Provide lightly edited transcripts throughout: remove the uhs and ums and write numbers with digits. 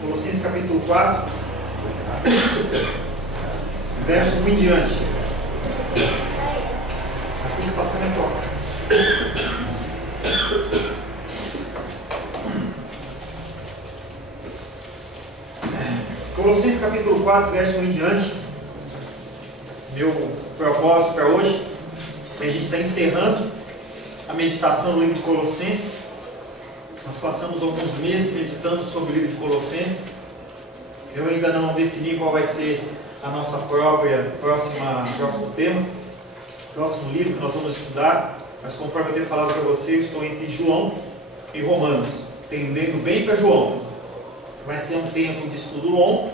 Colossenses capítulo 4, verso 1 em diante. Assim que passar minha tosse. Colossenses capítulo 4, verso 1 em diante. Meu propósito para hoje é a gente estar encerrando a meditação do livro de Colossenses. Nós passamos alguns meses meditando sobre o livro de Colossenses. Eu ainda não defini qual vai ser a nossa próximo tema, próximo livro que nós vamos estudar, mas conforme eu tenho falado para você, eu estou entre João e Romanos, tendendo bem para João. Vai ser um tempo de estudo longo,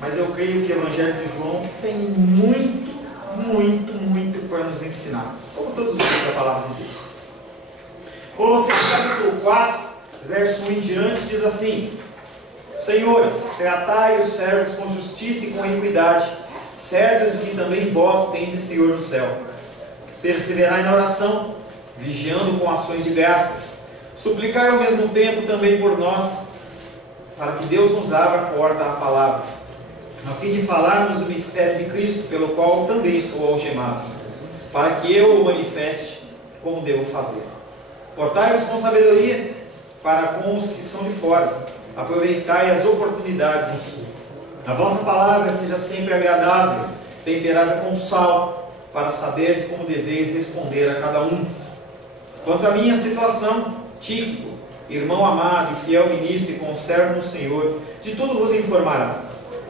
mas eu creio que o Evangelho de João tem muito para nos ensinar, como todos os livros da Palavra de Deus. Colossenses capítulo 4, verso 1 em diante, diz assim: Senhores, tratai os servos com justiça e com equidade, certos de que também vós tendes Senhor no céu. Perseverai na oração, vigiando com ações de graças. Suplicai ao mesmo tempo também por nós, para que Deus nos abra a porta à palavra, a fim de falarmos do mistério de Cristo, pelo qual também estou algemado, para que eu o manifeste como devo fazer. Portai-vos com sabedoria para com os que são de fora. Aproveitai as oportunidades. A vossa palavra seja sempre agradável, temperada com sal, para saber como deveis responder a cada um. Quanto à minha situação, Tíquico, irmão amado e fiel ministro e conservo no Senhor, de tudo vos informará.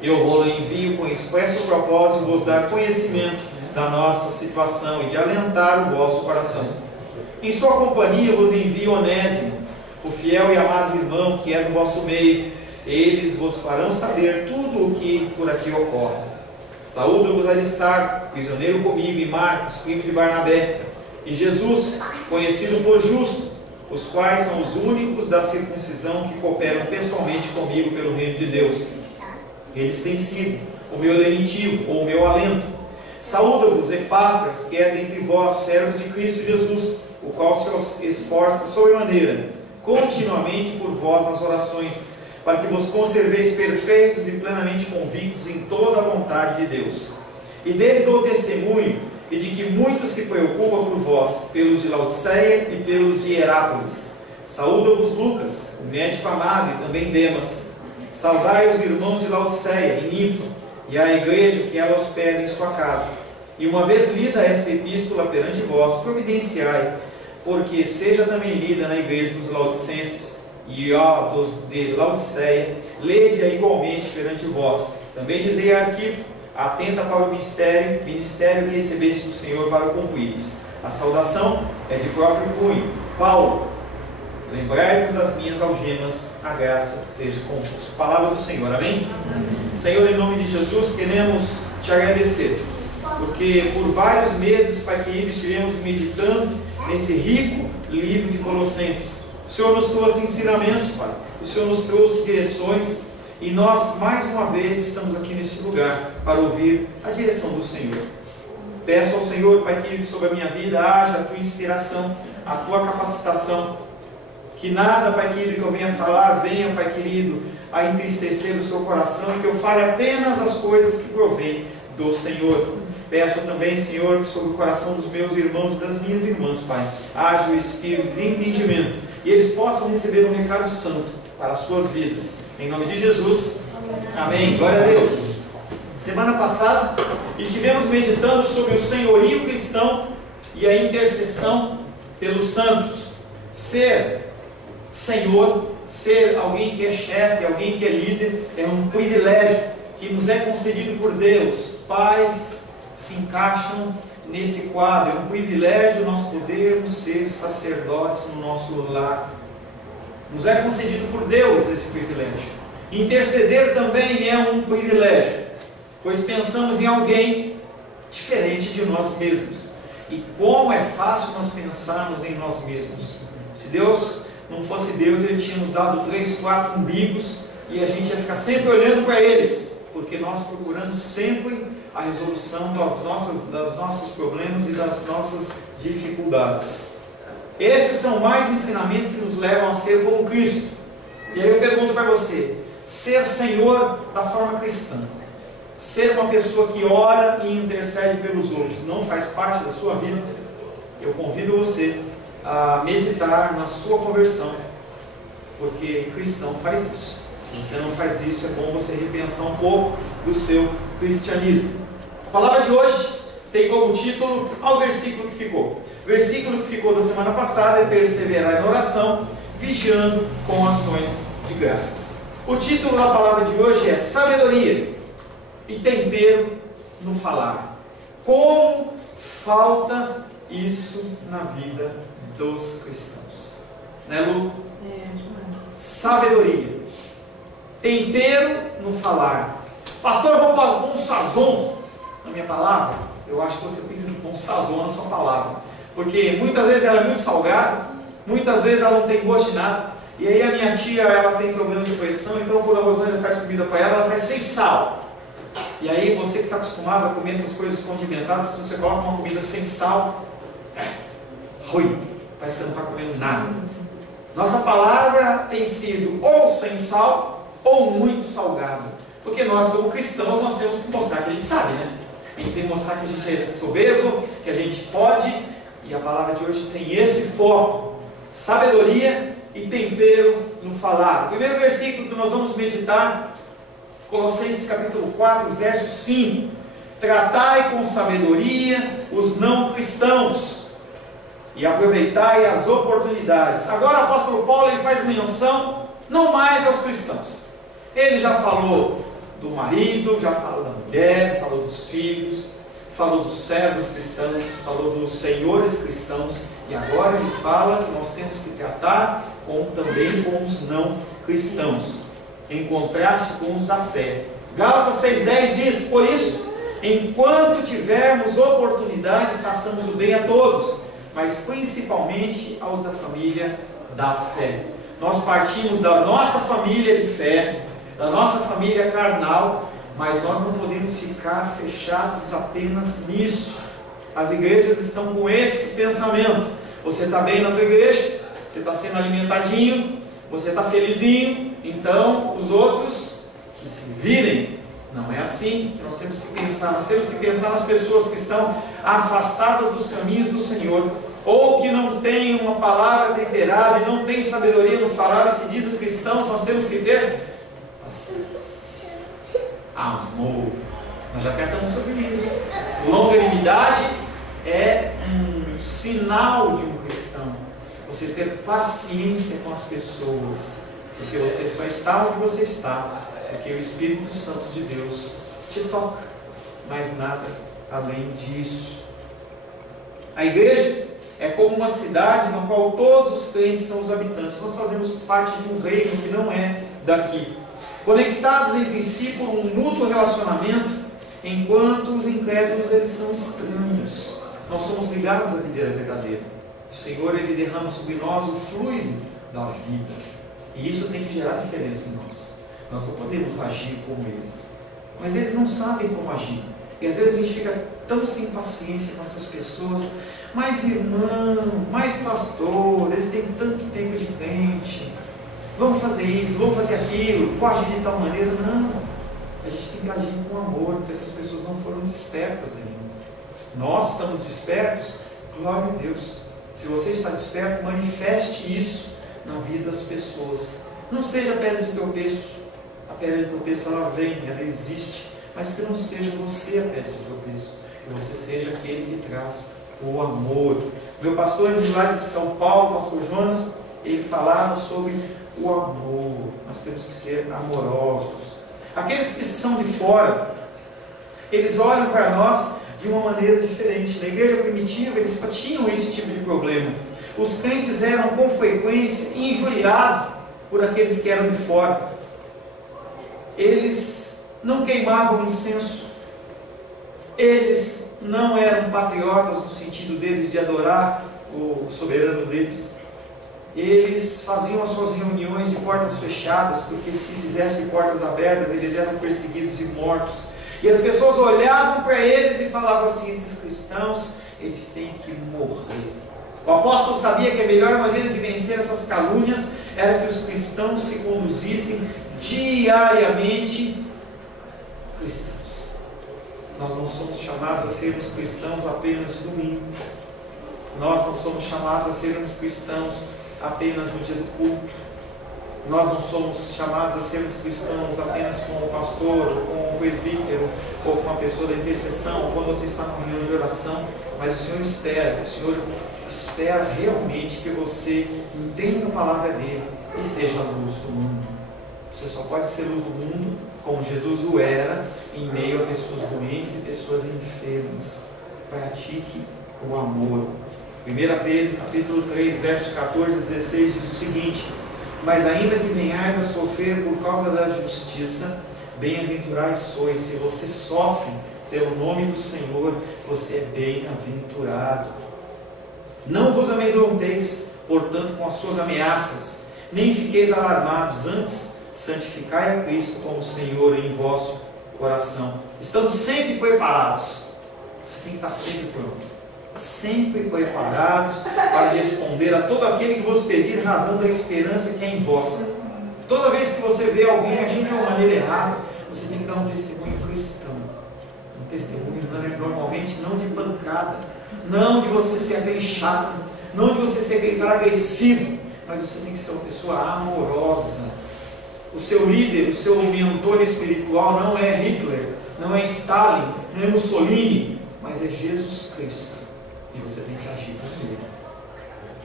Eu vou envio com expresso propósito de vos dar conhecimento da nossa situação e de alentar o vosso coração. Em sua companhia vos envio Onésimo, o fiel e amado irmão que é do vosso meio. Eles vos farão saber tudo o que por aqui ocorre. Saúdo-vos Aristarco, prisioneiro comigo, e Marcos, primo de Barnabé, e Jesus, conhecido por justo, os quais são os únicos da circuncisão que cooperam pessoalmente comigo pelo reino de Deus. Eles têm sido o meu lenitivo, ou o meu alento. Saúdo-vos Epáfras, que é dentre vós, servo de Cristo Jesus, o qual se esforça sobremaneira, continuamente por vós nas orações, para que vos conserveis perfeitos e plenamente convictos em toda a vontade de Deus. E dele dou testemunho, e de que muitos se preocupam por vós, pelos de Laodiceia e pelos de Hierápolis. Saúda-vos Lucas, o médico amado, e também Demas. Saudai os irmãos de Laodiceia e Ninfa, e a igreja que ela hospeda em sua casa. E uma vez lida esta epístola perante vós, providenciai, porque seja também lida na igreja dos Laodicenses e dos de Laodiceia, lede-a igualmente perante vós. Também dizei a Arquipo, atenta para o ministério que recebeste do Senhor para o cumprires. A saudação é de próprio punho. Paulo, lembrai-vos das minhas algemas, a graça seja convosco. Palavra do Senhor, amém? Senhor, em nome de Jesus, queremos te agradecer, porque por vários meses, Pai querido, estivemos meditando nesse rico livro de Colossenses. O Senhor nos trouxe ensinamentos, Pai. O Senhor nos trouxe direções. E nós, mais uma vez, estamos aqui nesse lugar para ouvir a direção do Senhor. Peço ao Senhor, Pai querido, que sobre a minha vida haja a Tua inspiração, a Tua capacitação. Que nada, Pai querido, que eu venha falar, venha, Pai querido, a entristecer o seu coração, e que eu fale apenas as coisas que provém do Senhor. Peço também, Senhor, que sobre o coração dos meus irmãos e das minhas irmãs, Pai, haja o espírito de entendimento, e eles possam receber um recado santo para as suas vidas. Em nome de Jesus, amém. Glória a Deus. Semana passada estivemos meditando sobre o senhorio cristão e a intercessão pelos santos. Ser Senhor, ser alguém que é chefe, alguém que é líder, é um privilégio que nos é concedido por Deus. Pais se encaixam nesse quadro. É um privilégio nós podermos ser sacerdotes no nosso lar. Nos é concedido por Deus esse privilégio. Interceder também é um privilégio, pois pensamos em alguém diferente de nós mesmos. E como é fácil nós pensarmos em nós mesmos. Se Deus não fosse Deus, Ele tinha nos dado 3, 4 umbigos e a gente ia ficar sempre olhando para eles, porque nós procuramos sempre a resolução dos nossos problemas e das nossas dificuldades. Esses são mais ensinamentos que nos levam a ser como Cristo. E aí eu pergunto para você: ser Senhor da forma cristã, ser uma pessoa que ora e intercede pelos outros, não faz parte da sua vida? Eu convido você a meditar na sua conversão, porque cristão faz isso. Se você não faz isso, é bom você repensar um pouco do seu cristianismo. A palavra de hoje tem como título ao versículo que ficou. O versículo que ficou da semana passada é perseverar em oração, vigiando com ações de graças. O título da palavra de hoje é sabedoria e tempero no falar. Como falta isso na vida dos cristãos, né, Lu? Sabedoria, tempero no falar. Pastor, eu vou pôr um sazon na minha palavra. Eu acho que você precisa pôr um sazon na sua palavra, porque muitas vezes ela é muito salgada, muitas vezes ela não tem gosto de nada. E aí a minha tia, ela tem problema de pressão, então quando a Rosângela faz comida para ela faz sem sal. E aí você que está acostumado a comer essas coisas condimentadas, se você coloca uma comida sem sal, ruim, parece que você não está comendo nada. Nossa palavra tem sido ou sem sal, ou muito salgada. Porque nós, como cristãos, nós temos que mostrar que a gente sabe, né? A gente tem que mostrar que a gente é soberbo, que a gente pode, e a palavra de hoje tem esse foco: sabedoria e tempero no falar. O primeiro versículo que nós vamos meditar, Colossenses capítulo 4, verso 5. Tratai com sabedoria os não cristãos e aproveitai as oportunidades. Agora o apóstolo Paulo ele faz menção não mais aos cristãos. Ele já falou do marido, já falou da mulher, falou dos filhos, falou dos servos cristãos, falou dos senhores cristãos, e agora ele fala que nós temos que tratar também com os não cristãos, em contraste com os da fé. Gálatas 6,10 diz: por isso, enquanto tivermos oportunidade, façamos o bem a todos, mas principalmente aos da família da fé. Nós partimos da nossa família de fé, da nossa família carnal, mas nós não podemos ficar fechados apenas nisso. As igrejas estão com esse pensamento: você está bem na tua igreja, você está sendo alimentadinho, você está felizinho, então os outros que se virem. Não é assim que nós temos que pensar. Nós temos que pensar nas pessoas que estão afastadas dos caminhos do Senhor, ou que não têm uma palavra temperada e não têm sabedoria no falar. Se dizem cristãos, nós temos que ter paciência, amor. Nós já tratamos sobre isso. Longanimidade é um sinal de um cristão. Você ter paciência com as pessoas, porque você só está onde você está porque o Espírito Santo de Deus te toca, mas nada além disso. A igreja é como uma cidade na qual todos os crentes são os habitantes. Nós fazemos parte de um reino que não é daqui, conectados entre si por um mútuo relacionamento, enquanto os incrédulos eles são estranhos. Nós somos ligados à videira verdadeira. O Senhor ele derrama sobre nós o fluido da vida, e isso tem que gerar diferença em nós. Nós não podemos agir como eles, mas eles não sabem como agir, e às vezes a gente fica tão sem paciência com essas pessoas. Mas irmão, mas pastor, ele tem tanto tempo de crente, vamos fazer isso, vamos fazer aquilo, vou agir de tal maneira. Não, a gente tem que agir com amor, porque essas pessoas não foram despertas ainda. Nós estamos despertos, glória a Deus. Se você está desperto, manifeste isso na vida das pessoas. Não seja pedra de tropeço. A pedra de tropeço ela vem, ela existe, mas que não seja você a pedra de tropeço, que você seja aquele que traz o amor. Meu pastor de lá de São Paulo, pastor Jonas, ele falava sobre o amor. Nós temos que ser amorosos. Aqueles que são de fora, eles olham para nós de uma maneira diferente. Na igreja primitiva eles tinham esse tipo de problema. Os crentes eram com frequência injuriados por aqueles que eram de fora. Eles não queimavam incenso, eles não eram patriotas no sentido deles de adorar o soberano deles. eles faziam as suas reuniões de portas fechadas, porque se fizessem de portas abertas, eles eram perseguidos e mortos. E as pessoas olhavam para eles e falavam assim: esses cristãos, eles têm que morrer. O apóstolo sabia que a melhor maneira de vencer essas calúnias era que os cristãos se conduzissem diariamente cristãos. Nós não somos chamados a sermos cristãos apenas de domingo. Nós não somos chamados a sermos cristãos apenas no dia do culto. Nós não somos chamados a sermos cristãos apenas com o pastor, ou com o presbítero, ou com a pessoa da intercessão, ou quando você está numa reunião de oração. Mas o Senhor espera realmente que você entenda a palavra dele e seja a luz do mundo. Você só pode ser luz do mundo como Jesus o era, em meio a pessoas doentes e pessoas enfermas. Pratique o amor. 1 Pedro, capítulo 3, versos 14 a 16, diz o seguinte: mas ainda que venhais a sofrer por causa da justiça, bem-aventurais sois. Se você sofre pelo nome do Senhor, você é bem-aventurado. Não vos amedronteis, portanto, com as suas ameaças, nem fiqueis alarmados, antes santificai a Cristo como Senhor em vosso coração, estando sempre preparados. Você tem que estar sempre pronto, sempre preparados para responder a todo aquele que vos pedir razão da esperança que é em vós. Toda vez que você vê alguém agindo de uma maneira errada, você tem que dar um testemunho cristão. Um testemunho normalmente não de pancada, não de você ser aquele chato, não de você ser aquele cara agressivo, mas você tem que ser uma pessoa amorosa. O seu líder, o seu mentor espiritual não é Hitler, não é Stalin, não é Mussolini, mas é Jesus Cristo. E você tem que agir com ele,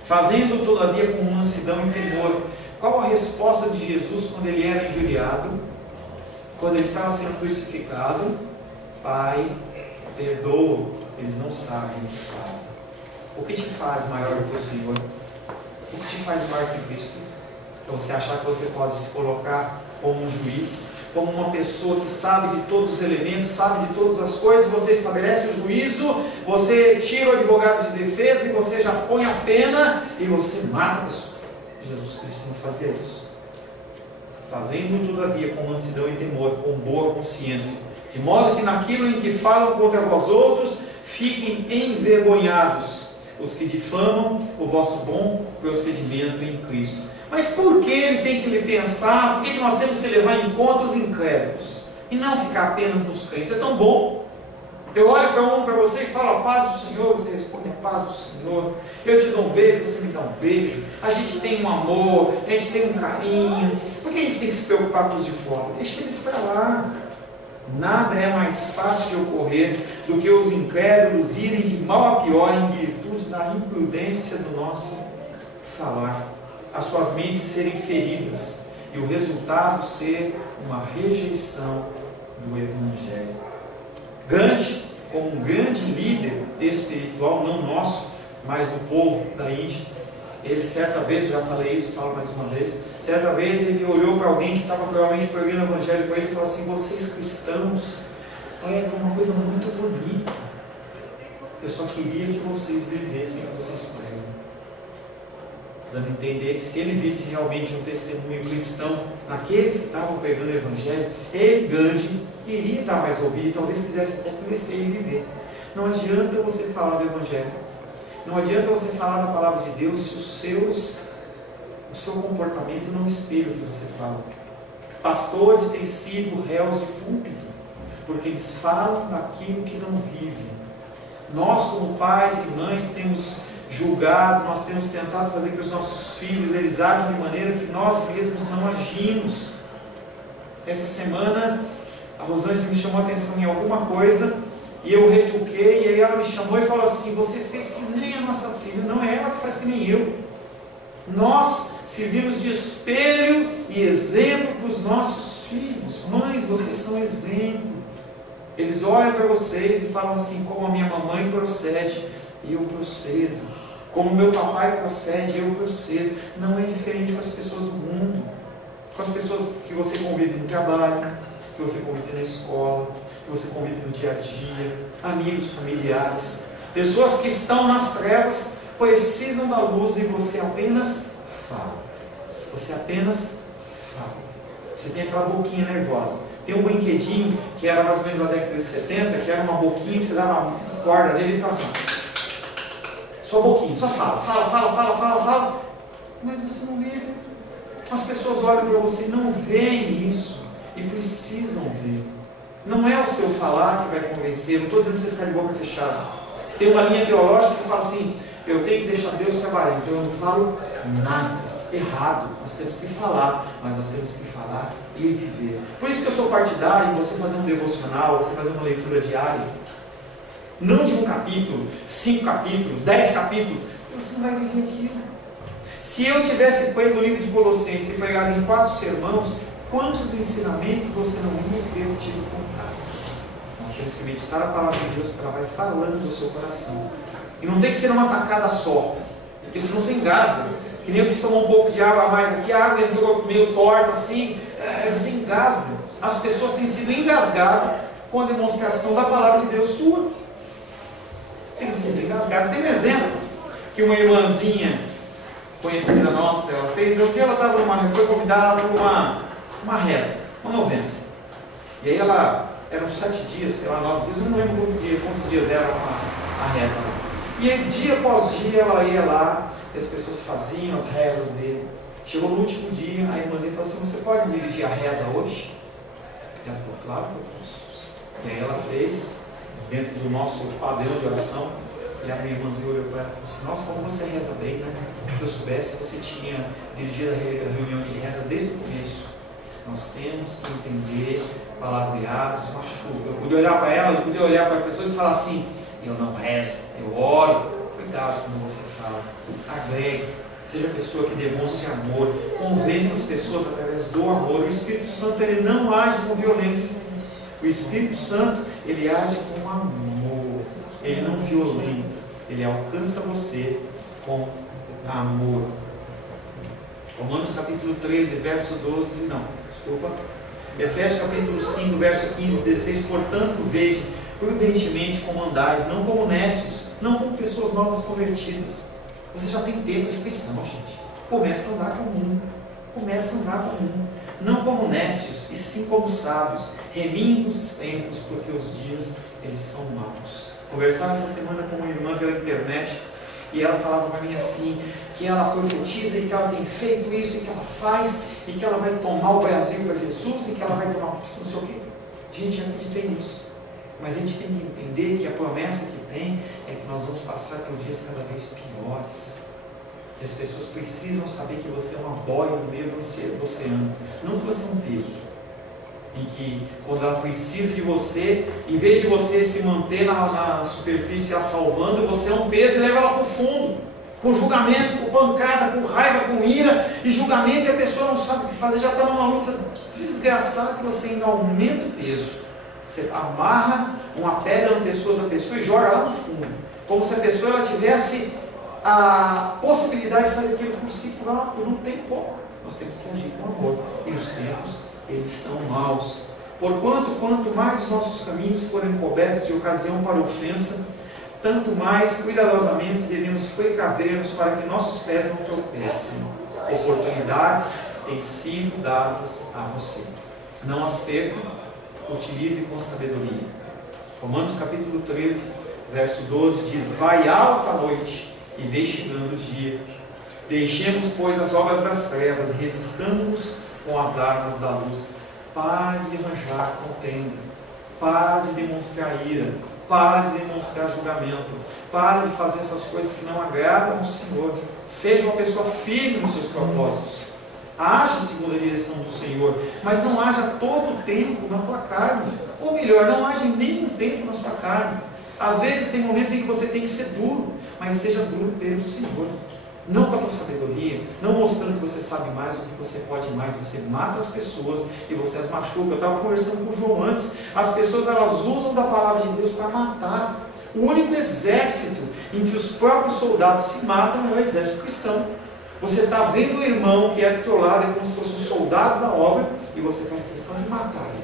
fazendo todavia com mansidão e temor. Qual a resposta de Jesus quando ele era injuriado, quando ele estava sendo crucificado? Pai, perdoa, eles não sabem o que fazem. O que te faz maior do que o Senhor? O que te faz maior que Cristo? Então você achar que você pode se colocar como um juiz, como uma pessoa que sabe de todos os elementos, sabe de todas as coisas, você estabelece o juízo, você tira o advogado de defesa e você já põe a pena e você mata a pessoa. Jesus Cristo não fazia isso. Fazendo todavia com mansidão e temor, com boa consciência, de modo que naquilo em que falam contra vós outros, fiquem envergonhados os que difamam o vosso bom procedimento em Cristo. Mas por que ele tem que pensar? Por que nós temos que levar em conta os incrédulos? E não ficar apenas nos crentes? É tão bom. Eu olho para você e falo: a paz do Senhor, você responde: a paz do Senhor. Eu te dou um beijo, você me dá um beijo. A gente tem um amor, a gente tem um carinho. Por que a gente tem que se preocupar com os de fora? Deixa eles para lá. Nada é mais fácil de ocorrer do que os incrédulos irem de mal a pior em virtude da imprudência do nosso falar, as suas mentes serem feridas e o resultado ser uma rejeição do Evangelho. Gandhi, como um grande líder espiritual, não nosso, mas do povo da Índia, ele certa vez, já falei isso, falo mais uma vez, certa vez ele olhou para alguém que estava provavelmente pregando o Evangelho para ele e falou assim: vocês cristãos, é uma coisa muito bonita, eu só queria que vocês vivessem o que vocês pregam. Dando a entender que se ele visse realmente um testemunho cristão naqueles que estavam pregando o Evangelho, ele, Gandhi, iria estar mais ouvido, talvez quisesse conhecer e viver. Não adianta você falar do Evangelho, não adianta você falar da palavra de Deus se o seu comportamento não espelha o que você fala. Pastores têm sido réus de púlpito, porque eles falam daquilo que não vivem. Nós, como pais e mães, temos julgado, nós temos tentado fazer que os nossos filhos eles ajam de maneira que nós mesmos não agimos. Essa semana a Rosângela me chamou a atenção em alguma coisa e eu retruquei, e aí ela me chamou e falou assim: você fez que nem a nossa filha. Não é ela que faz que nem eu. Nós servimos de espelho e exemplo para os nossos filhos. Mães, vocês são exemplo. Eles olham para vocês e falam assim: como a minha mamãe procede, eu procedo. Como meu papai procede, eu procedo. Não é diferente com as pessoas do mundo, com as pessoas que você convive no trabalho, que você convive na escola, que você convive no dia a dia, amigos, familiares, pessoas que estão nas trevas, precisam da luz e você apenas fala. Você apenas fala. Você tem aquela boquinha nervosa. Tem um brinquedinho que era mais ou menos na década de 70, que era uma boquinha que você dava uma corda nele e ficava assim. Só boquinha, só fala. Fala. Mas você não vê. As pessoas olham para você e não veem isso. E precisam ver. Não é o seu falar que vai convencer. Não estou dizendo você ficar de boca fechada. Tem uma linha teológica que fala assim: eu tenho que deixar Deus trabalhar. Então eu não falo nada. Errado. Nós temos que falar. Mas nós temos que falar e viver. Por isso que eu sou partidário em você fazer um devocional, você fazer uma leitura diária. Não de um capítulo, 5 capítulos, 10 capítulos. Você não vai viver aquilo. Se eu tivesse pego o livro de Colossenses e pregado em 4 sermãos, quantos ensinamentos você não ia ter tido contato? Nós temos que meditar a palavra de Deus, porque ela vai falando do seu coração. E não tem que ser uma tacada só, porque senão você engasga. Que nem eu quis tomar um pouco de água a mais aqui, a água entrou meio torta assim, você engasga. As pessoas têm sido engasgadas com a demonstração da palavra de Deus sua. Tem sido engasgada. Tem um exemplo que uma irmãzinha conhecida nossa, ela fez, que ela foi convidada para uma reza, uma novena. E aí ela, eram 7 dias, sei lá, 9 dias, eu não lembro quantos dias era a reza. E aí, dia após dia, ela ia lá, e as pessoas faziam as rezas dele. Chegou no último dia, a irmãzinha falou assim: você pode dirigir a reza hoje? E ela falou: claro que eu posso. E aí ela fez, dentro do nosso padrão de oração. E a minha irmãzinha olhou para ela e falou assim: nossa, como você reza bem, né? Se eu soubesse, você tinha dirigido a reunião de reza desde o começo. Nós temos que entender palavreados, machuca. Eu podia olhar para ela, eu podia olhar para as pessoas e falar assim: eu não rezo, eu oro. Cuidado quando você fala. Agregue. Seja a pessoa que demonstre amor. Convença as pessoas através do amor. O Espírito Santo, ele não age com violência. O Espírito Santo, ele age com amor. Ele não violenta. Ele alcança você com amor. Romanos capítulo 13, verso 12, não, desculpa. Efésios capítulo 5, verso 15 e 16. Portanto, veja prudentemente como andais, não como nécios, não como pessoas novas convertidas. Você já tem tempo de cristão, gente. Começa a andar comum. Começa a andar comum. Não como nécios, e sim como sábios, remindo os tempos, porque os dias, eles são maus. Conversava essa semana com uma irmã pela internet, e ela falava para mim assim, que ela profetiza e que ela tem feito isso, e que ela faz, e que ela vai tomar o Brasil para Jesus, e que ela vai tomar não sei o quê. Gente, eu acreditei nisso. Mas a gente tem que entender que a promessa que tem é que nós vamos passar por dias cada vez piores. E as pessoas precisam saber que você é uma boia no meio do oceano. Não que você é um peso. Em que quando ela precisa de você, em vez de você se manter na superfície a salvando, você é um peso e leva ela para o fundo. Com julgamento, com pancada, com raiva, com ira e julgamento, e a pessoa não sabe o que fazer, já está numa luta desgraçada que você ainda aumenta o peso. Você amarra uma pedra no pescoço da pessoa e joga lá no fundo. Como se a pessoa ela tivesse a possibilidade de fazer aquilo por si próprio. Não tem como. Nós temos que agir com amor. E os tempos, eles são maus. Porquanto, quanto mais nossos caminhos forem cobertos de ocasião para ofensa, tanto mais cuidadosamente devemos precaver-nos para que nossos pés não tropecem. Oportunidades têm sido dadas a você. Não as perca. Utilize com sabedoria. Romanos capítulo 13, verso 12 diz: vai alta a noite e vem chegando o dia. Deixemos, pois, as obras das trevas, revistando-nos com as armas da luz. Pare de arranjar contenda. Pare de demonstrar ira. Pare de demonstrar julgamento. Pare de fazer essas coisas que não agradam ao Senhor. Seja uma pessoa firme nos seus propósitos. Haja segundo a direção do Senhor, mas não haja todo o tempo na tua carne. Ou melhor, não haja nenhum tempo na sua carne. Às vezes tem momentos em que você tem que ser duro, mas seja duro pelo Senhor. Não com a tua sabedoria, não mostrando que você sabe mais ou que você pode mais. Você mata as pessoas e você as machuca. Eu estava conversando com o João antes. As pessoas, elas usam da palavra de Deus para matar. O único exército em que os próprios soldados se matam é o exército cristão. Você está vendo o irmão que é do teu lado, é como se fosse um soldado da obra, e você faz questão de matar ele.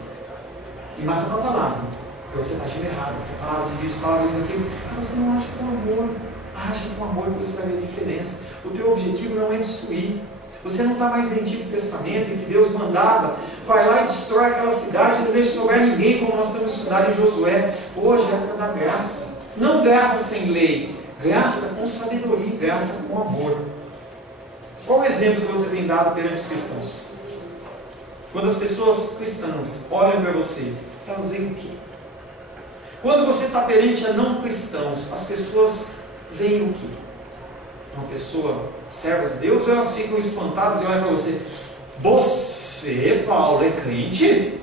E mata com a palavra, porque você está agindo errado, porque a palavra diz isso, a palavra diz aquilo. Você não age com amor. Age com amor que você vai ver a diferença. O teu objetivo não é destruir. Você não está mais em Antigo Testamento, em que Deus mandava, vai lá e destrói aquela cidade, não deixa sobrar ninguém, como nós estamos estudando em Josué. Hoje é a época da graça. Não graça sem lei, graça com sabedoria, graça com amor. Qual o exemplo que você tem dado perante os cristãos? Quando as pessoas cristãs olham para você, elas veem o quê? Quando você está perante a não cristãos, as pessoas veem o quê? Uma pessoa serva de Deus, ou elas ficam espantadas e olham para você? Você, Paulo, é crente?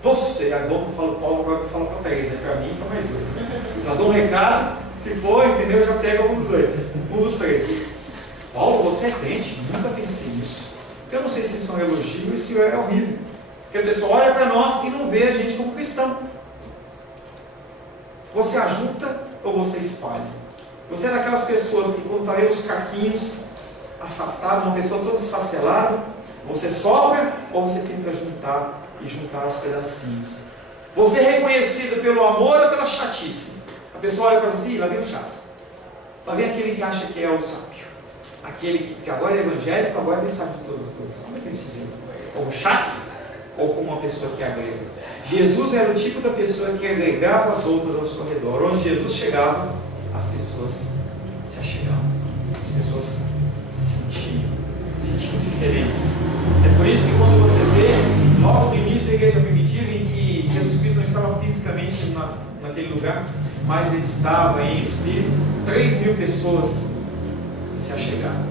Você, agora eu falo Paulo, agora eu falo para três, né? Para mim, para mais dois. Já dou um recado, se for, entendeu? Já pega um dos dois, um dos três. Paulo, você é crente? Nunca pensei nisso. Eu não sei se isso é um elogio, isso é horrível. Porque a pessoa olha para nós e não vê a gente como cristão. Você ajunta ou você espalha? Você é daquelas pessoas que quando está vendo os caquinhos afastados, uma pessoa toda esfacelada, você sopra ou você tenta juntar e juntar os pedacinhos? Você é reconhecido pelo amor ou pela chatice? A pessoa olha para você e lá vem o chato. Lá vem aquele que acha que é o sábio. Aquele que agora é evangélico, agora ele sabe de todas as coisas. Como é que ele se vê? Como chato ou como uma pessoa que agrega? Jesus era o tipo da pessoa que agregava as outras ao seu redor. Onde Jesus chegava, as pessoas se achegavam. As pessoas sentiam diferença. É por isso que quando você vê, logo no início da igreja primitiva, em que Jesus Cristo não estava fisicamente naquele lugar, mas ele estava em espírito, 3.000 pessoas se achegaram.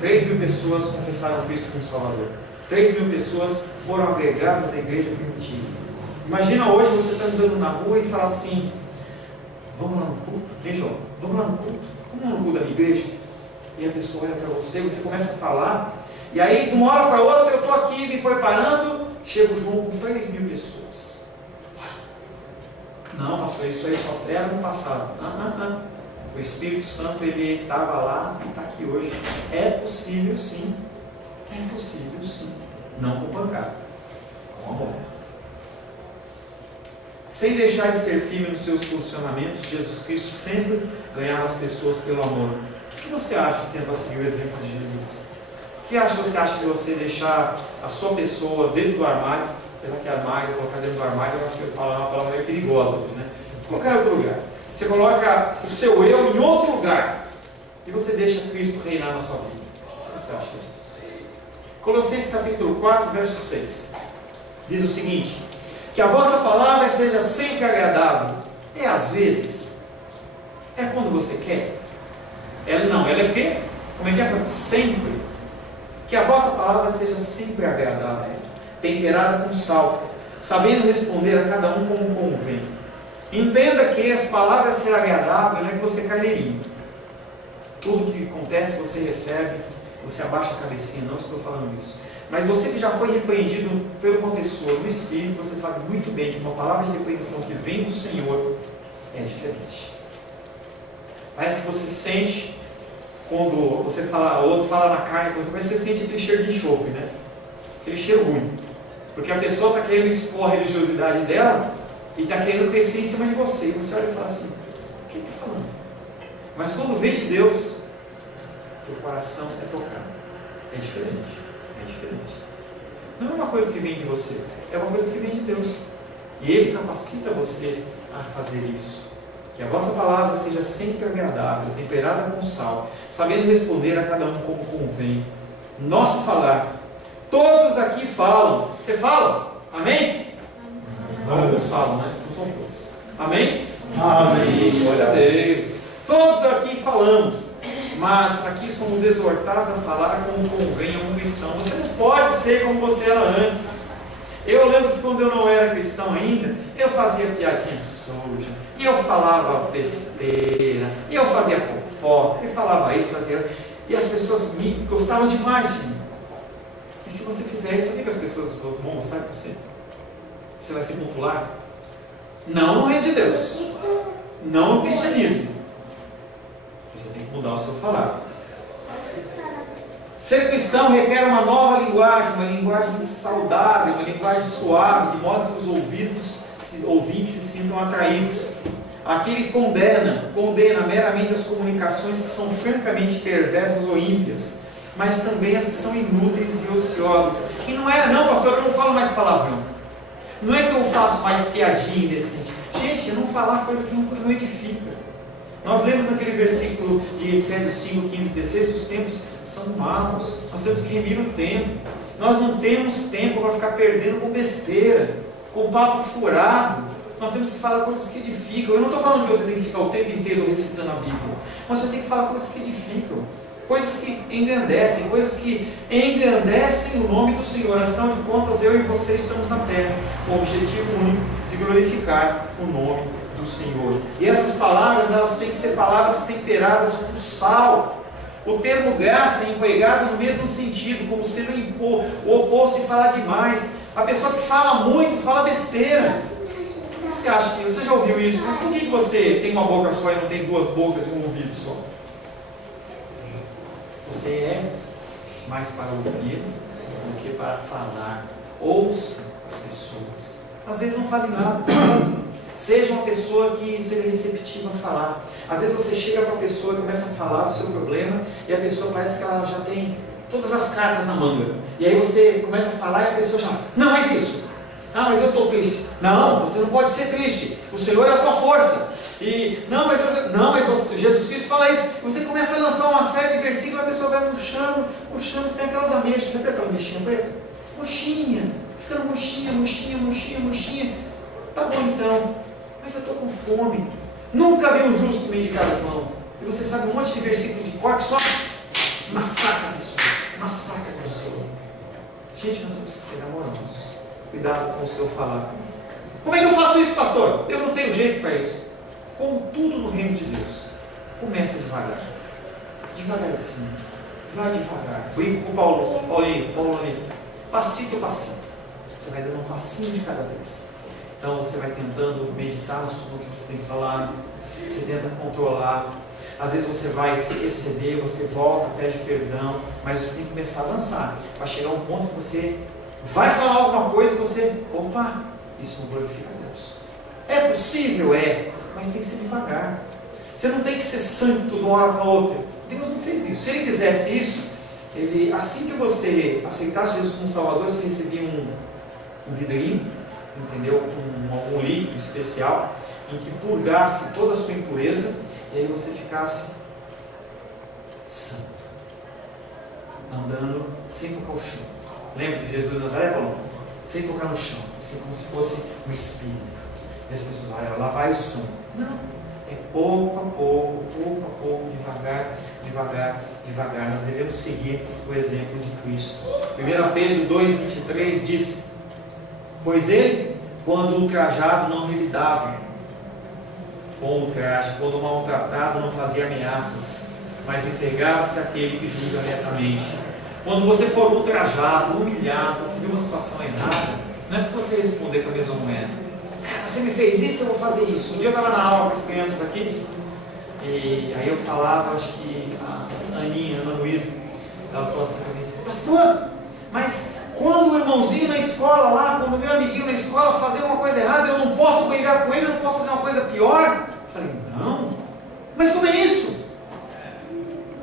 3.000 pessoas confessaram Cristo como Salvador. 3.000 pessoas foram agregadas à igreja primitiva. Imagina hoje você está andando na rua e fala assim: vamos lá no culto? Hein, João? Vamos lá no culto? Vamos lá no culto da minha igreja? E a pessoa olha para você, você começa a falar, e aí de uma hora para outra eu estou aqui me preparando, chega o João com 3.000 pessoas. Não, pastor, isso aí só era no passado. O Espírito Santo, ele estava lá e está aqui hoje. É possível sim. É possível sim. Não com pancada, com amor. Sem deixar de ser firme nos seus posicionamentos, Jesus Cristo sempre ganhava as pessoas pelo amor. O que você acha, tendo a seguir o exemplo de Jesus? O que você acha de você deixar a sua pessoa dentro do armário? Apesar que armário, colocar dentro do armário, eu acho que é uma palavra meio perigosa, né? Colocar em outro lugar. Você coloca o seu eu em outro lugar e você deixa Cristo reinar na sua vida. O que você acha disso? Colossenses capítulo 4, verso 6 diz o seguinte: que a vossa palavra seja sempre agradável. É às vezes? É quando você quer? Ela é o quê? Como é que é? Sempre. Que a vossa palavra seja sempre agradável, temperada com sal, sabendo responder a cada um como convém. Entenda que as palavras ser agradável não é que você é carneirinho. Tudo que acontece você recebe, você abaixa a cabecinha, não estou falando isso. Mas você que já foi repreendido pelo confessor no Espírito, você sabe muito bem que uma palavra de repreensão que vem do Senhor é diferente. Parece que você sente, quando você fala, o outro fala na carne, você sente aquele cheiro de enxofre, né? Aquele cheiro ruim. Porque a pessoa está querendo expor a religiosidade dela e está querendo crescer em cima de você. E você olha e fala assim: o que ele está falando? Mas quando vem de Deus, o coração é tocado. É diferente. É diferente. Não é uma coisa que vem de você, é uma coisa que vem de Deus. E Ele capacita você a fazer isso. Que a vossa palavra seja sempre agradável, temperada com sal, sabendo responder a cada um como convém. Nosso falar. Todos aqui falam. Você fala? Amém? Alguns falam, né? Não são todos. Amém? Amém. Glória a Deus. Todos aqui falamos. Mas aqui somos exortados a falar como convém a um cristão. Você não pode ser como você era antes. Eu lembro que quando eu não era cristão ainda, eu fazia piadinha suja, e eu falava besteira, e eu fazia fofoca, e falava isso, fazia... E as pessoas gostavam demais de mim. E se você fizer isso, sabe que as pessoas vão gostar de você? Você vai ser popular? Não no reino de Deus. Não no cristianismo. Você tem que mudar o seu falar. Ser cristão requer uma nova linguagem, uma linguagem saudável, uma linguagem suave, de modo que os ouvintes se sintam atraídos. Aqui ele condena meramente as comunicações que são francamente perversas ou ímpias. mas também as que são inúteis e ociosas. E não é, não, pastor, eu não falo mais palavrão. Não é que eu faço mais piadinha nesse sentido. Gente, eu não falar coisa que não edifica. Nós lemos naquele versículo de Efésios 5, 15, 16, que os tempos são maus. Nós temos que remir o tempo. Nós não temos tempo para ficar perdendo com besteira, com papo furado. Nós temos que falar coisas que edificam. Eu não estou falando que você tem que ficar o tempo inteiro recitando a Bíblia, mas você tem que falar coisas que edificam, coisas que engrandecem, coisas que engrandecem o nome do Senhor. Afinal de contas, eu e você estamos na terra com o objetivo único de glorificar o nome do Senhor. E essas palavras, elas têm que ser palavras temperadas com sal. O termo graça é empregado no mesmo sentido, como sendo o oposto de falar demais. A pessoa que fala muito, fala besteira. O que você acha? Você já ouviu isso? Mas por que você tem uma boca só e não tem duas bocas e um ouvido só? Você é mais para ouvir do que para falar. Ouça as pessoas. Às vezes não fale nada. Seja uma pessoa que seja receptiva a falar. Às vezes você chega para a pessoa e começa a falar do seu problema e a pessoa parece que ela já tem todas as cartas na manga. E aí você começa a falar e a pessoa já, não, mas isso. Ah, mas eu estou triste. Não, você não pode ser triste. O Senhor é a tua força. E, não, mas Jesus Cristo fala isso. Você começa a lançar uma série de versículos, a pessoa vai murchando, tem aquelas ameixas. Já viu aquela mexinha preta? Murchinha, ficando murchinha. Tá bom então, mas eu estou com fome. Nunca vi um justo mendigar o pão. E você sabe um monte de versículo de cor que só massacra a pessoa. Gente, nós temos que ser amorosos. Cuidado com o seu falar. Como é que eu faço isso, pastor? Eu não tenho jeito para isso. Como tudo no reino de Deus, começa devagar. Devagarzinho. Vai devagar. Brinco com Paulinho. Passito a passito. Você vai dando um passinho de cada vez. Então você vai tentando meditar no que você tem falado. Você tenta controlar. Às vezes você vai se exceder, você volta, pede perdão. Mas você tem que começar a avançar. Vai chegar um ponto que você vai falar alguma coisa e você, opa, isso não glorifica a Deus. É possível? É, mas tem que ser devagar. Você não tem que ser santo de uma hora para outra. Deus não fez isso. Se Ele quisesse isso, assim que você aceitasse Jesus como Salvador, você recebia um vidrinho, entendeu? Um líquido especial, em que purgasse toda a sua impureza, e aí você ficasse santo, andando sem tocar o chão. Lembra de Jesus de Nazaré, Paulo? Sem tocar no chão, assim como se fosse um espírito. E as pessoas olham, lá vai o santo. Não, é pouco a pouco, devagar. Nós devemos seguir o exemplo de Cristo. 1 Pedro 2,23 diz: pois ele, quando ultrajado, não revidava com ultraje, quando maltratado, não fazia ameaças, mas entregava-se àquele que julga retamente. Quando você for ultrajado, humilhado, quando você vê uma situação errada, não é que você responder com a mesma moeda. Você me fez isso, eu vou fazer isso. Um dia eu estava na aula com as crianças aqui, e aí eu falava, acho que a Ana Luísa, ela falou assim para mim assim: pastor, mas quando o irmãozinho na escola lá, quando o meu amiguinho na escola fazer uma coisa errada, eu não posso brigar com ele, eu não posso fazer uma coisa pior? Eu falei, não, mas como é isso?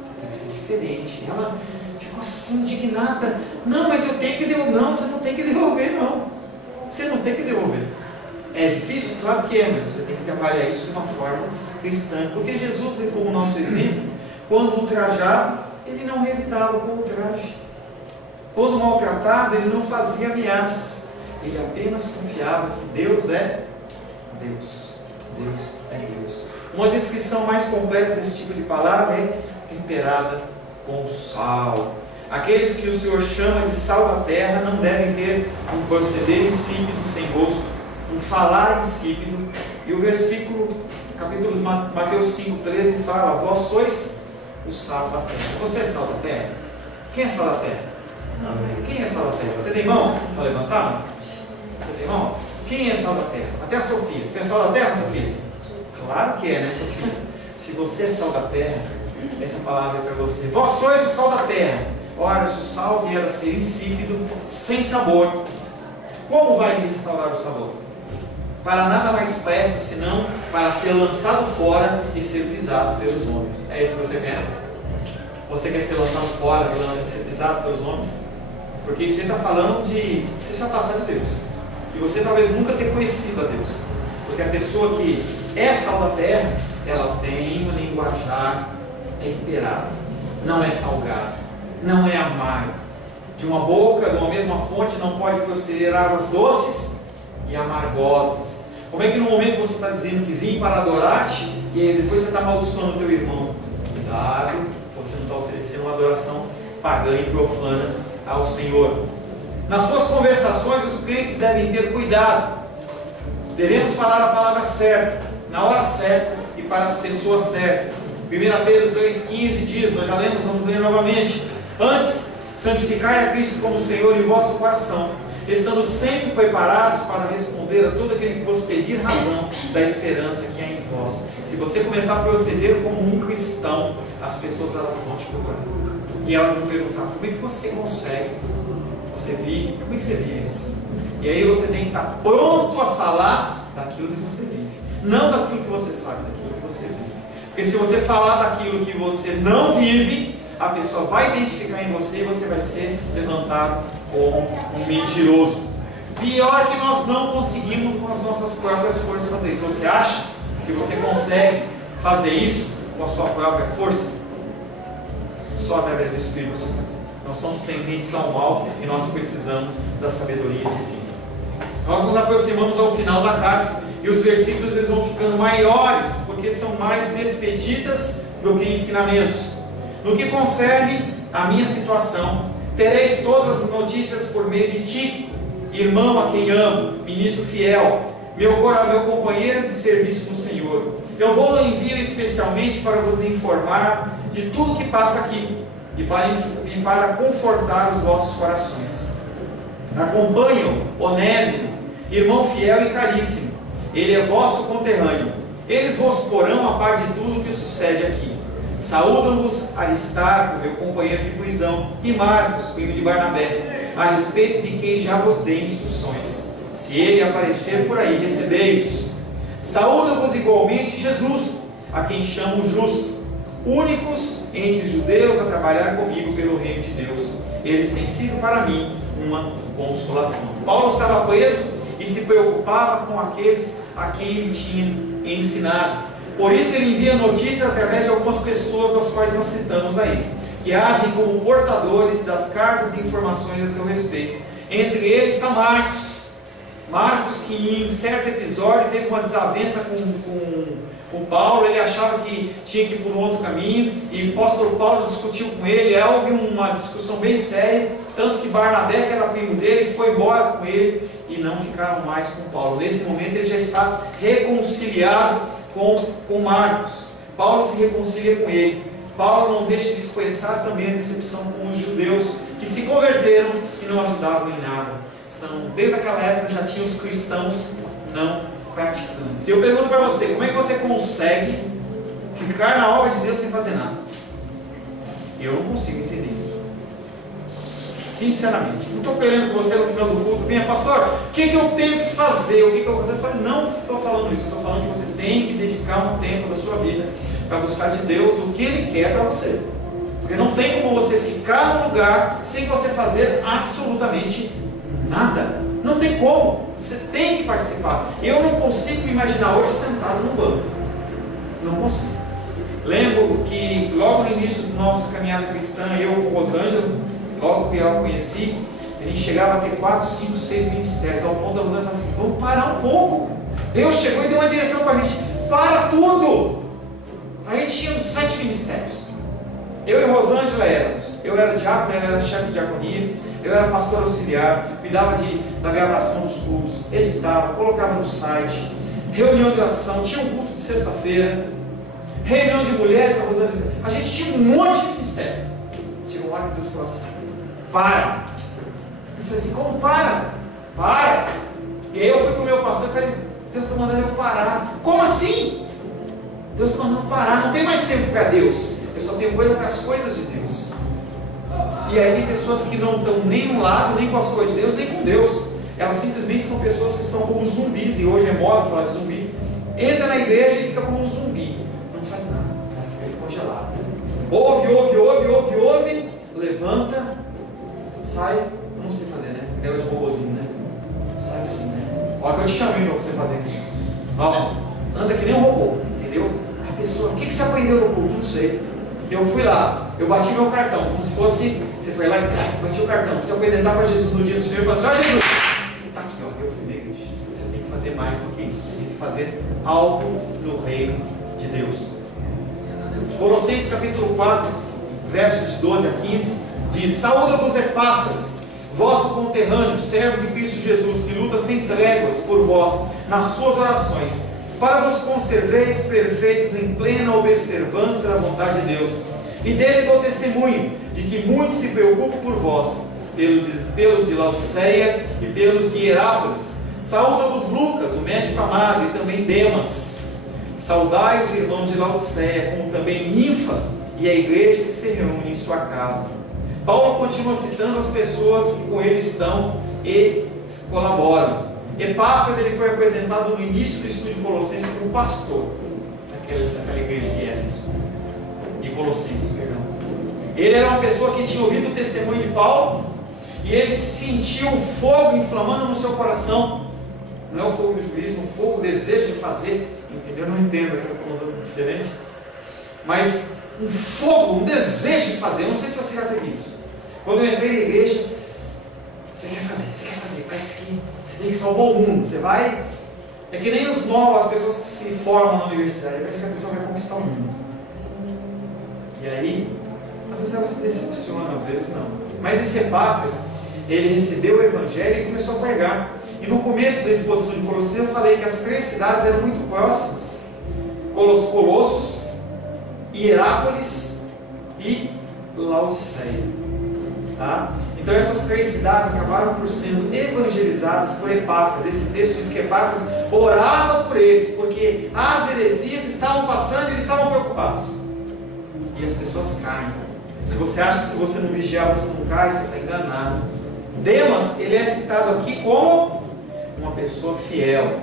Você tem que ser diferente. Ela ficou assim, indignada. Não, mas eu tenho que devolver. Não, você não tem que devolver, não. Você não tem que devolver. É difícil? Claro que é, mas você tem que trabalhar isso de uma forma cristã. Porque Jesus, como nosso exemplo, quando ultrajado, ele não revidava com ultraje. Quando maltratado, ele não fazia ameaças. Ele apenas confiava que Deus é Deus. Deus é Deus. Uma descrição mais completa desse tipo de palavra é temperada com sal. Aqueles que o Senhor chama de sal da terra não devem ter um proceder insípido, sem gosto, um falar insípido. E o versículo, capítulo Mateus 5,13 fala: vós sois o sal da terra. Você é sal da terra? Quem é sal da terra? Quem é sal da terra? Você tem mão para levantar? Você tem mão? Quem é sal da terra? Até a Sofia. Você é sal da terra, Sofia? Claro que é, né, Sofia? Se você é sal da terra, essa palavra é para você. Vós sois o sal da terra. Ora, se o sal vier a ser insípido, sem sabor, como vai lhe restaurar o sabor? Para nada mais presta, senão para ser lançado fora e ser pisado pelos homens. É isso que você quer? você quer ser lançado fora, ser pisado pelos homens? Porque isso aí está falando de você se afastar de Deus. E você talvez nunca ter conhecido a Deus. Porque a pessoa que é sal da terra, ela tem um linguajar temperado. Não é salgado, não é amargo. De uma boca, de uma mesma fonte, não pode proceder águas doces e amargosas. Como é que no momento você está dizendo que vim para adorar-te, e aí depois você está amaldiçoando o teu irmão? Cuidado, você não está oferecendo uma adoração pagã e profana ao Senhor. Nas suas conversações, os crentes devem ter cuidado. Devemos falar a palavra certa, na hora certa e para as pessoas certas. 1 Pedro 3,15 diz, nós já lemos, vamos ler novamente. Antes, santificai a Cristo como Senhor em vosso coração, estando sempre preparados para responder a todo aquele que vos pedir razão da esperança que há em vós. Se você começar a proceder como um cristão, as pessoas elas vão te procurar. E elas vão perguntar, como é que você consegue? Você vive? Como é que você vive assim? E aí você tem que estar pronto a falar daquilo que você vive. Não daquilo que você sabe, daquilo que você vive. Porque se você falar daquilo que você não vive, a pessoa vai identificar em você e você vai ser levantado como um mentiroso. Pior que nós não conseguimos com as nossas próprias forças fazer isso. Você acha que você consegue fazer isso com a sua própria força? Só através do Espírito Santo. Nós somos tendentes ao mal e nós precisamos da sabedoria divina. Nós nos aproximamos ao final da carta e os versículos eles vão ficando maiores porque são mais despedidas do que ensinamentos. No que concerne a minha situação, tereis todas as notícias por meio de Tíquico, irmão a quem amo, ministro fiel, meu companheiro de serviço no Senhor. Eu vou envio especialmente para vos informar de tudo que passa aqui e para confortar os vossos corações. Acompanham Onésimo, irmão fiel e caríssimo. Ele é vosso conterrâneo. Eles vos porão a par de tudo que sucede aqui. Saúdam-vos Aristarco, meu companheiro de prisão, e Marcos, primo de Barnabé, a respeito de quem já vos dei instruções. Se ele aparecer por aí, recebei-os. Saúda-vos igualmente Jesus, a quem chamo justo, únicos entre os judeus a trabalhar comigo pelo reino de Deus. Eles têm sido para mim uma consolação. Paulo estava preso e se preocupava com aqueles a quem ele tinha ensinado. Por isso ele envia notícias através de algumas pessoas das quais nós citamos aí, que agem como portadores das cartas e informações a seu respeito. Entre eles está Marcos, que em certo episódio teve uma desavença com Paulo. Ele achava que tinha que ir por um outro caminho, e o apóstolo Paulo discutiu com ele. Houve uma discussão bem séria, tanto que Barnabé, que era primo dele, foi embora com ele e não ficaram mais com Paulo. Nesse momento ele já está reconciliado com Marcos. Paulo se reconcilia com ele. Paulo não deixa de expressar também a decepção com os judeus que se converteram e não ajudavam em nada. Desde aquela época já tinha os cristãos não praticantes. E eu pergunto para você, como é que você consegue ficar na obra de Deus sem fazer nada? Eu não consigo entender isso. Sinceramente. Não estou querendo que você no final do culto venha, pastor, o que eu tenho que fazer? O que eu vou fazer? Eu falo, não estou falando isso. Eu estou falando que você tem que dedicar um tempo da sua vida para buscar de Deus o que Ele quer para você. Porque não tem como você ficar no lugar sem você fazer absolutamente nada. Não tem como. Você tem que participar. Eu não consigo me imaginar hoje sentado no banco. Não consigo. Lembro que logo no início da nossa caminhada cristã, eu com Rosângela, logo que eu a conheci, a gente chegava a ter 4, 5, 6 ministérios. Ao ponto da Rosângela falar assim, vamos parar um pouco. Deus chegou e deu uma direção para a gente. Para tudo! A gente tinha uns 7 ministérios. Eu e Rosângela éramos. Eu era diácono, ela era chefe de diaconia. Eu era pastor auxiliar, cuidava da gravação dos cultos, editava, colocava no site, reunião de oração, tinha um culto de sexta-feira, reunião de mulheres, a gente tinha um monte de ministério. Chegou uma hora que Deus falou assim, para. Eu falei assim, como para? Para. E aí eu fui para o meu pastor e falei, Deus está mandando eu parar. Como assim? Deus está mandando parar, não tem mais tempo para Deus, eu só tenho coisa para as coisas de Deus. E aí tem pessoas que não estão nem no lado, nem com as coisas de Deus, nem com Deus. Elas simplesmente são pessoas que estão como zumbis, e hoje é moda falar de zumbi. Entra na igreja e fica como um zumbi. Não faz nada, ela fica congelada. ouve, levanta, sai, não sei fazer, né? Negócio de robôzinho, né? Sai assim, né? Olha que eu te chamei para você fazer aqui. Ó, anda que nem um robô, entendeu? A pessoa, o que você aprendeu no culto? Não sei. Eu fui lá, eu bati meu cartão, como se fosse, você foi lá e bati o cartão, para você apresentar para Jesus no dia do Senhor e falar assim: ó Jesus, tá aqui, ó, eu fui na igreja. Você tem que fazer mais do que isso, você tem que fazer algo no reino de Deus. Colossenses capítulo 4, versos de 12 a 15, diz: saúda-vos Epáfras, vosso conterrâneo, servo de Cristo Jesus, que luta sem tréguas por vós nas suas orações, para vos conserveis perfeitos em plena observância da vontade de Deus. E dele dou testemunho de que muito se preocupa por vós, pelos de Laodiceia e pelos de Hierápolis. Saúda-vos Lucas, o médico amado, e também Demas. Saudai os irmãos de Laodiceia, como também Ninfa e a igreja que se reúne em sua casa. Paulo continua citando as pessoas que com ele estão e colaboram. Epáfras, ele foi apresentado no início do estudo de Colossenses como pastor daquela igreja de Éfeso, de Colossenses, perdão. Ele era uma pessoa que tinha ouvido o testemunho de Paulo e ele sentiu um fogo inflamando no seu coração. Não é o fogo do juízo, um fogo, o desejo de fazer, entendeu? Eu não entendo aquilo que eu estou falando diferente, mas um fogo, um desejo de fazer. Eu não sei se você já teve isso. Quando eu entrei na igreja, você quer fazer, parece que você tem que salvar o mundo. Você vai, é que nem os novos, as pessoas que se formam na universidade, parece que a pessoa vai conquistar o mundo. E aí, às vezes ela se decepciona, às vezes não. Mas esse Epáfras, ele recebeu o evangelho e começou a pregar. E no começo da exposição de Colossenses eu falei que as 3 cidades eram muito próximas: Colossos, Hierápolis e Laodiceia. Tá? Então essas 3 cidades acabaram por sendo evangelizadas por Epáfras. Esse texto diz que Epáfras orava por eles, porque as heresias estavam passando e eles estavam preocupados. E as pessoas caem. Se você acha que se você não vigiar você não cai, você está enganado. Demas, ele é citado aqui como uma pessoa fiel.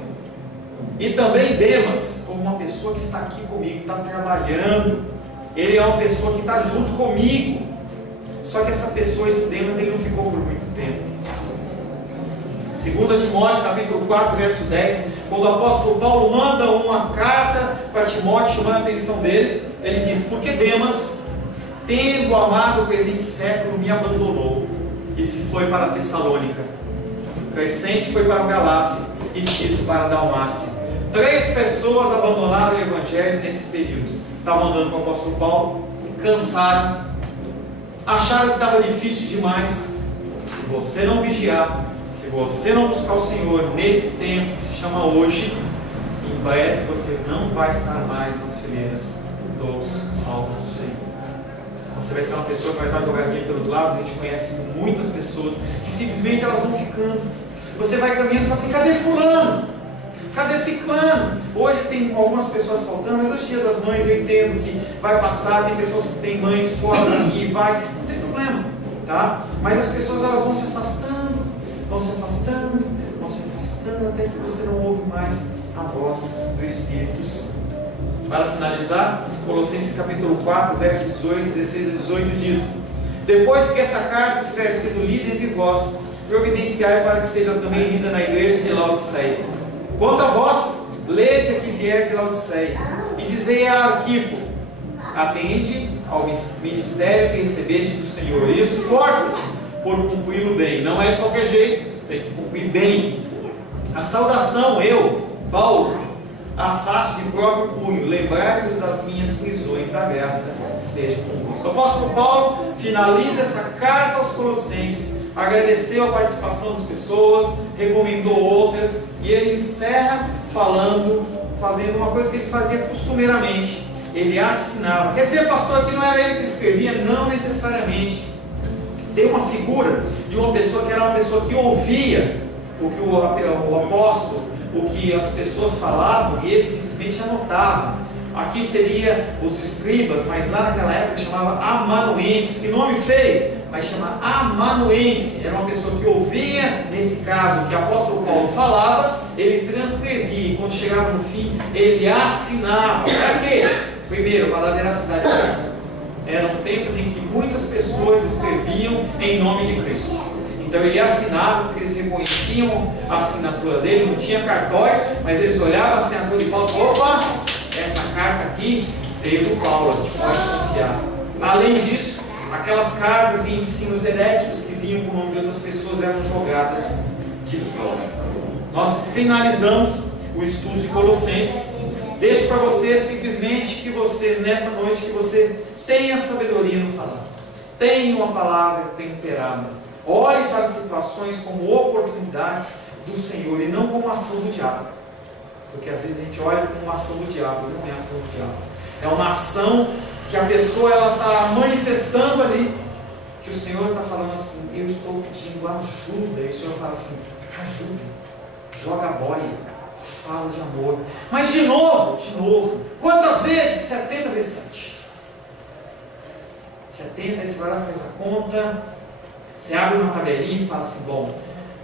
E também Demas, como uma pessoa que está aqui comigo, está trabalhando. Ele é uma pessoa que está junto comigo. Só que essa pessoa, esse Demas, ele não ficou por muito tempo. 2 Timóteo, capítulo 4, verso 10, quando o apóstolo Paulo manda uma carta para Timóteo, chamando a atenção dele, ele diz: porque Demas, tendo amado o presente século, me abandonou e se foi para a Tessalônica. Crescente foi para a Galácia e Tito para a Dalmácia. 3 pessoas abandonaram o evangelho nesse período. Estavam andando com o apóstolo Paulo, cansaram, acharam que estava difícil demais. Se você não vigiar, se você não buscar o Senhor nesse tempo que se chama hoje, em breve você não vai estar mais nas fileiras dos salvos do Senhor. Você vai ser uma pessoa que vai estar jogadinha pelos lados. A gente conhece muitas pessoas que simplesmente elas vão ficando. Você vai caminhando e fala assim: cadê fulano? Cadê ciclano? Hoje tem algumas pessoas faltando, mas hoje é dia das mães, eu entendo que vai passar, tem pessoas que têm mães fora daqui, vai, não tem problema, tá? Mas as pessoas elas vão se afastando, até que você não ouve mais a voz do Espírito Santo. Para finalizar, Colossenses capítulo 4, versos 16 a 18 diz: depois que essa carta tiver sido lida entre vós, providenciai para que seja também lida na igreja de Laodiceia. Quanto a vós, lede a que vier de Laodiceia, e dizei a Arquipo: atende ao ministério que recebeste do Senhor, e esforça-te por cumpri-lo bem. Não é de qualquer jeito, tem que cumprir bem. A saudação, eu, Paulo, a faço de próprio punho, lembrai-vos das minhas prisões, a graça esteja convosco. O apóstolo Paulo finaliza essa carta aos Colossenses, agradeceu a participação das pessoas, recomendou outras, e ele encerra fazendo uma coisa que ele fazia costumeiramente: ele assinava. Quer dizer, pastor, que não era ele que escrevia? Não necessariamente. Tem uma figura de uma pessoa que era uma pessoa que ouvia o que o apóstolo, o que as pessoas falavam, e ele simplesmente anotava. Aqui seria os escribas, mas lá naquela época chamava amanuenses. Que nome feio, mas chama amanuense. Era uma pessoa que ouvia, nesse caso, o que o apóstolo Paulo falava, ele transcrevia, e quando chegava no fim, ele assinava. Para quê? Primeiro, para dar veracidade à carta. eram tempos em que muitas pessoas escreviam em nome de Cristo. Então ele assinava, porque eles reconheciam a assinatura dele, não tinha cartório, mas eles olhavam a assinatura de Paulo e falavam: opa, essa carta aqui veio do Paulo, a gente pode confiar. Além disso, aquelas cartas e ensinos heréticos que vinham com o nome de outras pessoas eram jogadas de fora. Nós finalizamos o estudo de Colossenses. Deixo para você simplesmente que você, nessa noite, que você tenha sabedoria no falar, tenha uma palavra temperada. Olhe para as situações como oportunidades do Senhor e não como ação do diabo. Porque às vezes a gente olha como uma ação do diabo, não é ação do diabo. É uma ação que a pessoa está manifestando ali, que o Senhor está falando assim: eu estou pedindo ajuda. E o Senhor fala assim: ajuda, joga a boia, fala de amor. Mas de novo, quantas vezes? 70 vezes 7. 70, aí você vai lá, faz a conta. Você abre uma tabelinha e fala assim: bom,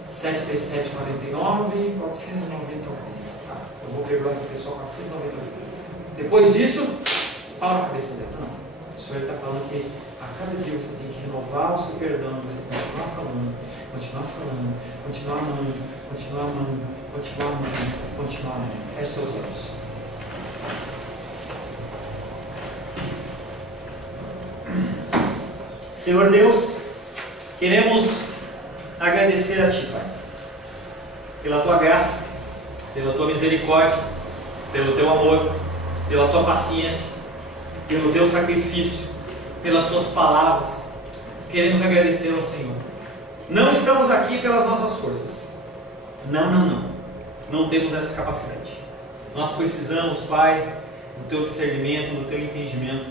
7 vezes 7, 49, 490 vezes. Tá? Eu vou perdoar essa pessoa 490 vezes. Depois disso, pau na cabeça dela. Não. O Senhor está falando que a cada dia você tem que renovar o seu perdão, você continuar falando, continuar amando, continuar amando. Feche seus olhos. Senhor Deus, queremos agradecer a Ti, Pai, pela Tua graça, pela Tua misericórdia, pelo Teu amor, pela Tua paciência, pelo Teu sacrifício, pelas Tuas palavras. Queremos agradecer ao Senhor. Não estamos aqui pelas nossas forças. Não temos essa capacidade. Nós precisamos, Pai, do Teu discernimento, do Teu entendimento,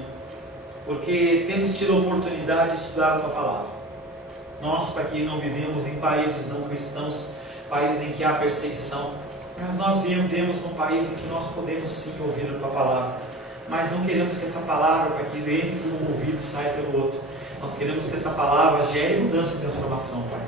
porque temos tido a oportunidade de estudar a Tua palavra. Nós, Pai, que não vivemos em países não cristãos, países em que há perseguição, mas nós vivemos num país em que nós podemos sim ouvir a Tua palavra, mas não queremos que essa palavra, Pai, que entre por um ouvido e saia pelo outro. Nós queremos que essa palavra gere mudança e transformação, Pai.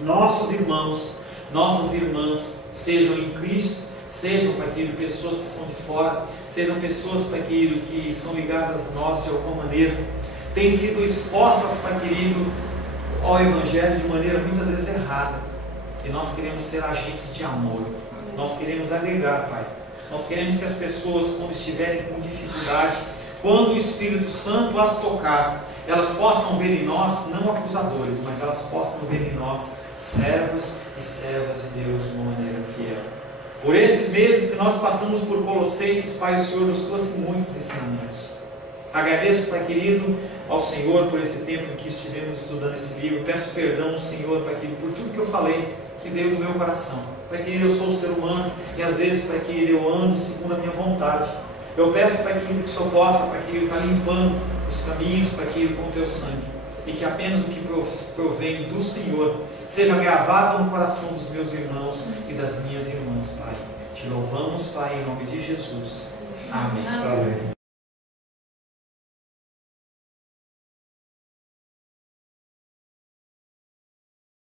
Nossos irmãos, nossas irmãs, sejam em Cristo, sejam, Pai querido, pessoas que são de fora, sejam pessoas, Pai querido, que são ligadas a nós de alguma maneira, têm sido expostas, Pai querido, ao Evangelho de maneira muitas vezes errada. E nós queremos ser agentes de amor. Nós queremos agregar, Pai. Nós queremos que as pessoas, quando estiverem com dificuldade, quando o Espírito Santo as tocar, elas possam ver em nós, não acusadores, mas elas possam ver em nós servos e servas de Deus de uma maneira fiel. Por esses meses que nós passamos por Colossenses, Pai, o Senhor nos trouxe muitos ensinamentos. Agradeço, Pai querido, ao Senhor por esse tempo em que estivemos estudando esse livro. Peço perdão ao Senhor, Pai querido, por tudo que eu falei, que veio do meu coração. Pai querido, eu sou um ser humano e às vezes, Pai querido, eu ando segundo a minha vontade. Eu peço, Pai querido, que o Senhor possa, Pai querido, estar limpando os caminhos, Pai querido, com o Teu sangue. E que apenas o que provém do Senhor seja gravado no coração dos meus irmãos e das minhas irmãs, Pai. Te louvamos, Pai, em nome de Jesus. Amém. Amém.